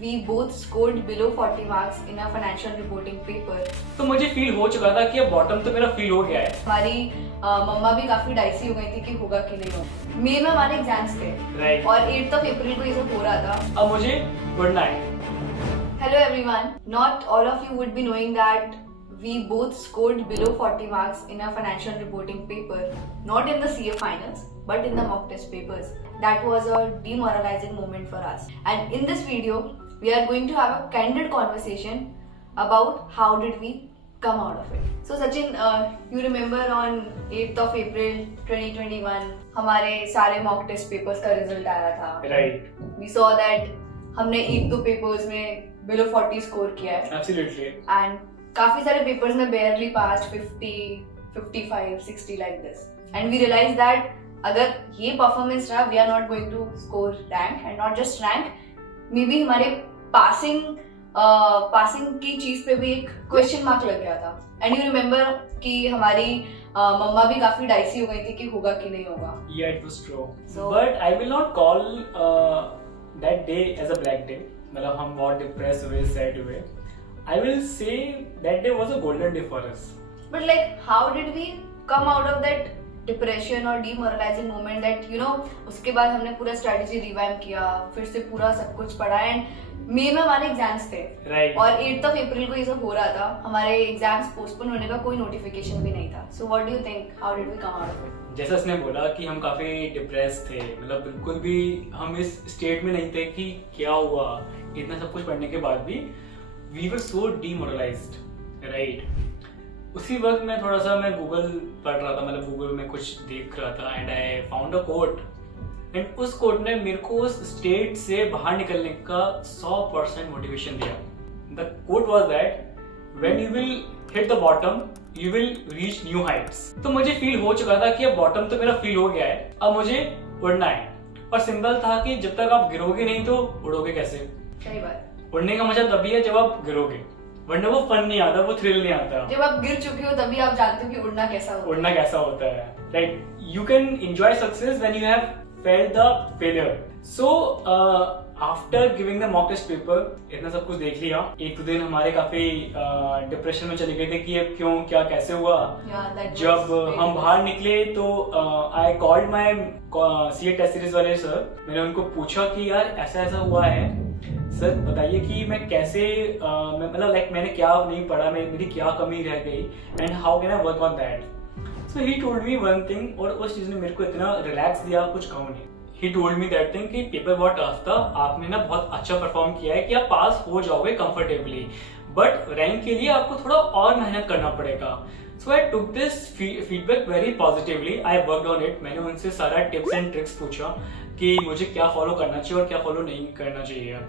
we both scored below 40 marks in a financial reporting paper. तो मुझे feel हो चुका था कि अब बॉटम तो मेरा फील हो गया है। हमारी मम्मा भी काफी डाइसी हो गई थी कि होगा कि नहीं होगा। मई में हमारे एग्जाम्स थे राइट और 8th of April को ये सब हो रहा था। अब मुझे पढ़ना है। Hello everyone, not all of you would be knowing that we both scored below 40 marks in a financial reporting paper, not in the CA finals, but in the mock test papers. That was a demoralizing moment for us. And in this video, we are going to have a candid conversation about how did we come out of it. So Sachin, you remember on 8th of April 2021, हमारे सारे mock test papers का result आया था. Right. We saw that हमने एक दो papers में below 40 score किया है. Absolutely. And काफी सारे papers में barely passed 50, 55, 60 like this. And we realized that अगर ये performance रहा, we are not going to score rank and not just rank. Maybe हमारे passing की चीज पे भी एक question mark लग गया था. And you remember कि हमारी मम्मा भी काफी डाइसी हो गई थी कि होगा कि नहीं होगा. Yeah, it was true. But I will not call that day as a black day. मतलब हम बहुत depressed हुए, sad हुए. I will say that day was a golden day for us. But like, how did we come out of that depression or demoralizing moment that you know, उसके बाद हमने पूरा strategy revamp किया, फिर से पूरा सब कुछ पढ़ा and मई में हमारे एग्जाम्स थे right. और 8th of April को ये सब हो रहा था. हमारे एग्जाम्स पोस्टपोन होने का कोई नोटिफिकेशन भी नहीं था. So what do you think? How did we come out of it? जैसा उसने बोला कि हम काफी डिप्रेस थे, मतलब बिल्कुल भी हम इस स्टेट में नहीं थे कि क्या हुआ. इतना सब कुछ पढ़ने के बाद भी we were so demoralized, right? उसी वक्त मैं थोड़ा सा गूगल पढ़ रहा था, मतलब गूगल में कुछ देख रहा था and I found a quote. And उस कोट ने मेरे को उस स्टेट से बाहर निकलने का 100% मोटिवेशन दिया. The coat was that when you will hit the bottom you will reach new Heights. तो मुझे फील हो चुका था कि अब बॉटम तो मेरा फील हो गया है, अब मुझे उड़ना है. और सिंपल था कि जब तक आप गिरोगे नहीं तो उड़ोगे कैसे. सही बात. उड़ने का मजा तभी है जब आप गिरोगे, वरना वो फन नहीं आता, वो थ्रिल नहीं आता. जब आप गिर चुके हो तभी आप जानते हो कि उड़ना कैसा होता है. Right. You can enjoy success when you have felt the failure. So after giving the mock test paper, इतना सब कुछ देख लिया. एक दो दिन हमारे काफी डिप्रेशन में चले गए थे कि अब क्यों, क्या, कैसे हुआ. जब हम बाहर निकले तो I called my CA test series वाले सर. मैंने उनको पूछा कि यार ऐसा ऐसा हुआ है सर, बताइए कि मैं कैसे मतलब लाइक मैंने क्या नहीं पढ़ा, मेरी क्या कमी रह गई and how can I work on that. So he told me one thing और उस चीज ने मेरे को इतना रिलैक्स दिया, कुछ कहूँ नहीं. He told me that thing कि पेपर बहुत टफ था, आपने ना बहुत अच्छा परफॉर्म किया है कि आप पास हो जाओगे कंफर्टेबली, बट रैंक के लिए आपको थोड़ा और मेहनत करना पड़ेगा. So I took this feedback very positively. I worked on it. मैंने उनसे सारा टिप्स एंड ट्रिक्स पूछा कि मुझे क्या फॉलो करना चाहिए और क्या फॉलो नहीं करना चाहिए.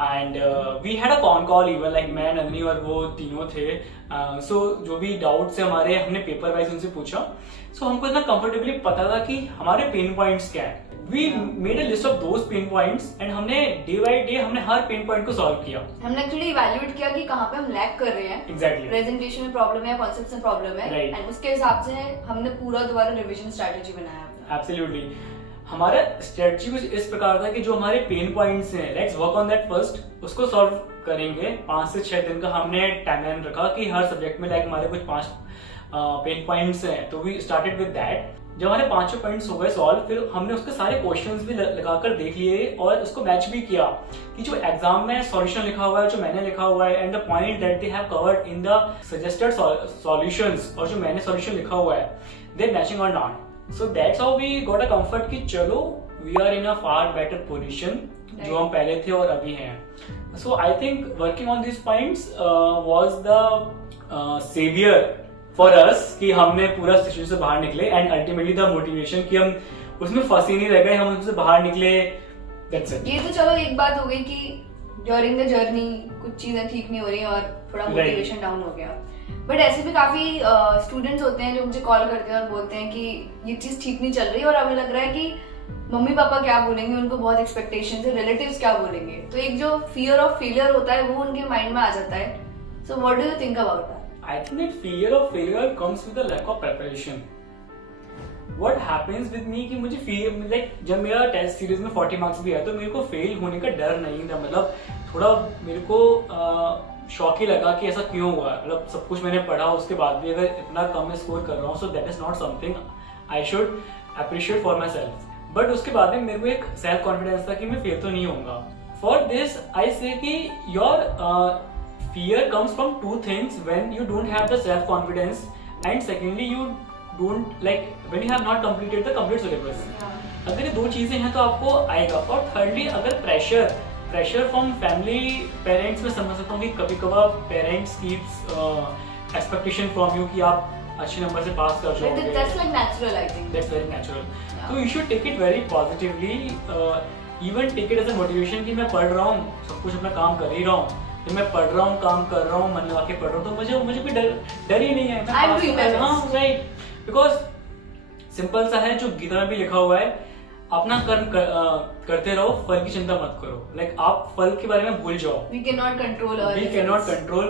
And we had a con call even like मैं, नंदिनी और वो तीनों थे. सो जो भी डाउट्स है हमारे, हमने पेपर वाइज उनसे पूछा. सो हमको इतना कंफर्टेबली पता था कि हमारे पेन पॉइंट्स क्या है. We made a list of those pain points and हमने डे बाय डे हमने हर पेन पॉइंट को सॉल्व किया. हमने एक्चुअली इवैल्यूएट किया कि कहाँ पे हम लैग कर रहे हैं. एग्जैक्टली. प्रेजेंटेशन में प्रॉब्लम है, कॉन्सेप्ट्स में प्रॉब्लम है, एंड उसके हिसाब से हमने पूरा दोबारा रिवीजन स्ट्रेटजी बनाया. एब्सोल्युटली. हमारा स्ट्रेटजी कुछ इस प्रकार था कि जो हमारे पेन पॉइंट्स हैं, let's work on that first. उसको सॉल्व करेंगे. 5 से 6 दिन का हमने टाइमलाइन रखा कि हर सब्जेक्ट में लाइक हमारे कुछ 5 पेन पॉइंट्स हैं, तो वी स्टार्टेड विद दैट. जब हमारे 5 पॉइंट्स हो गए सॉल्व, फिर हमने उसके सारे क्वेश्चंस भी लगाकर देख लिए और उसको मैच भी किया कि जो एग्जाम में सॉल्यूशन लिखा हुआ है, जो मैंने लिखा हुआ है, and the point that they have covered in the suggested solutions, और जो मैंने सॉल्यूशन लिखा हुआ है, दे मैचिंग और not. So that's how we got a comfort कि चलो we are in a far better position जो हम पहले थे और अभी हैं. So I think working on these points was the savior for us कि हमने पूरा सिचुएशन से बाहर निकले and ultimately the motivation कि हम उसमें फंसे नहीं रह गए, हम उससे बाहर निकले. That's it. ये तो चलो एक बात हो गई कि during the journey कुछ चीजें ठीक नहीं हो रही और थोड़ा मोटिवेशन डाउन हो गया. बट ऐसे भी काफी स्टूडेंट्स होते हैं जो मुझे कॉल करते हैं और बोलते हैं कि ये चीज ठीक नहीं चल रही और हमें लग रहा है कि मम्मी पापा क्या बोलेंगे, उनको बहुत एक्सपेक्टेशंस है, रिलेटिव्स क्या बोलेंगे. तो एक जो फियर ऑफ फेलियर होता है वो उनके माइंड में आ जाता है. So what do you think about that? I think that fear of failure comes with the lack of preparation. What happens with me कि मुझे लाइक जब मेरा टेस्ट सीरीज में 40 मार्क्स भी आया तो मेरे को फेल होने का डर नहीं था. मतलब थोड़ा मेरे को शॉक ही लगा कि ऐसा क्यों हुआ। मतलब सब कुछ मैंने पढ़ा, उसके बाद भी अगर इतना कम स्कोर कर रहा हूँ, so that is not something I should appreciate for my self. But उसके बाद में मेरे को एक सेल्फ कॉन्फिडेंस था कि मैं फेल तो नहीं होऊंगा। फॉर दिस आई से कि your fear comes from two things: when you don't have the self confidence, and secondly you don't like when you have not completed the complete syllabus. अगर ये दो चीजें हैं तो आपको आएगा। और thirdly अगर प्रेशर फ्रॉम फैमिली, पेरेंट्स में समझ सकता हूँ कि कभी कभार parents keeps expectation from you कि आप अच्छे नंबर से पास कर जाओगे। That's like natural, I think. That's very natural. So you should take it very positively. Even take it as a motivation कि मैं पढ़ रहा हूँ, सब कुछ अपना काम कर ही रहा हूँ। जब मैं पढ़ रहा हूँ, काम कर रहा हूँ, मन लगा के पढ़ रहा हूँ, तो मुझे कोई डर ही नहीं है। I'm doing my best. हाँ, right. Because सिंपल सा है, जो गीता में भी लिखा हुआ है, अपना कर्म करते रहो, फल की चिंता मत करो। लाइक आप फल के बारे में भूल जाओ। We cannot control our We results. cannot control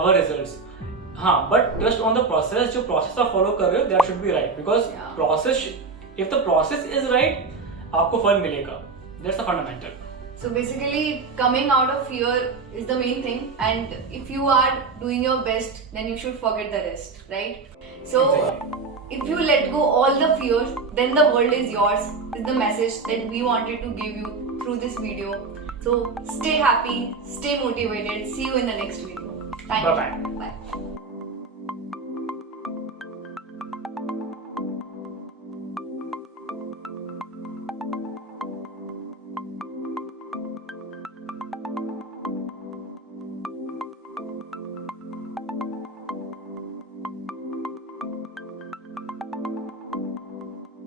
our results. हाँ, but trust on the process. जो process आप follow कर रहे हो, that should be right. Because process, if the process is right, आपको फल मिलेगा. That's the fundamental. So basically, coming out of fear is the main thing, and if you are doing your best, then you should forget the rest, right? So, if you let go all the fears, then the world is yours. Is the message that we wanted to give you through this video. So stay happy, stay motivated. See you in the next video. Thank you. Bye-bye. Bye.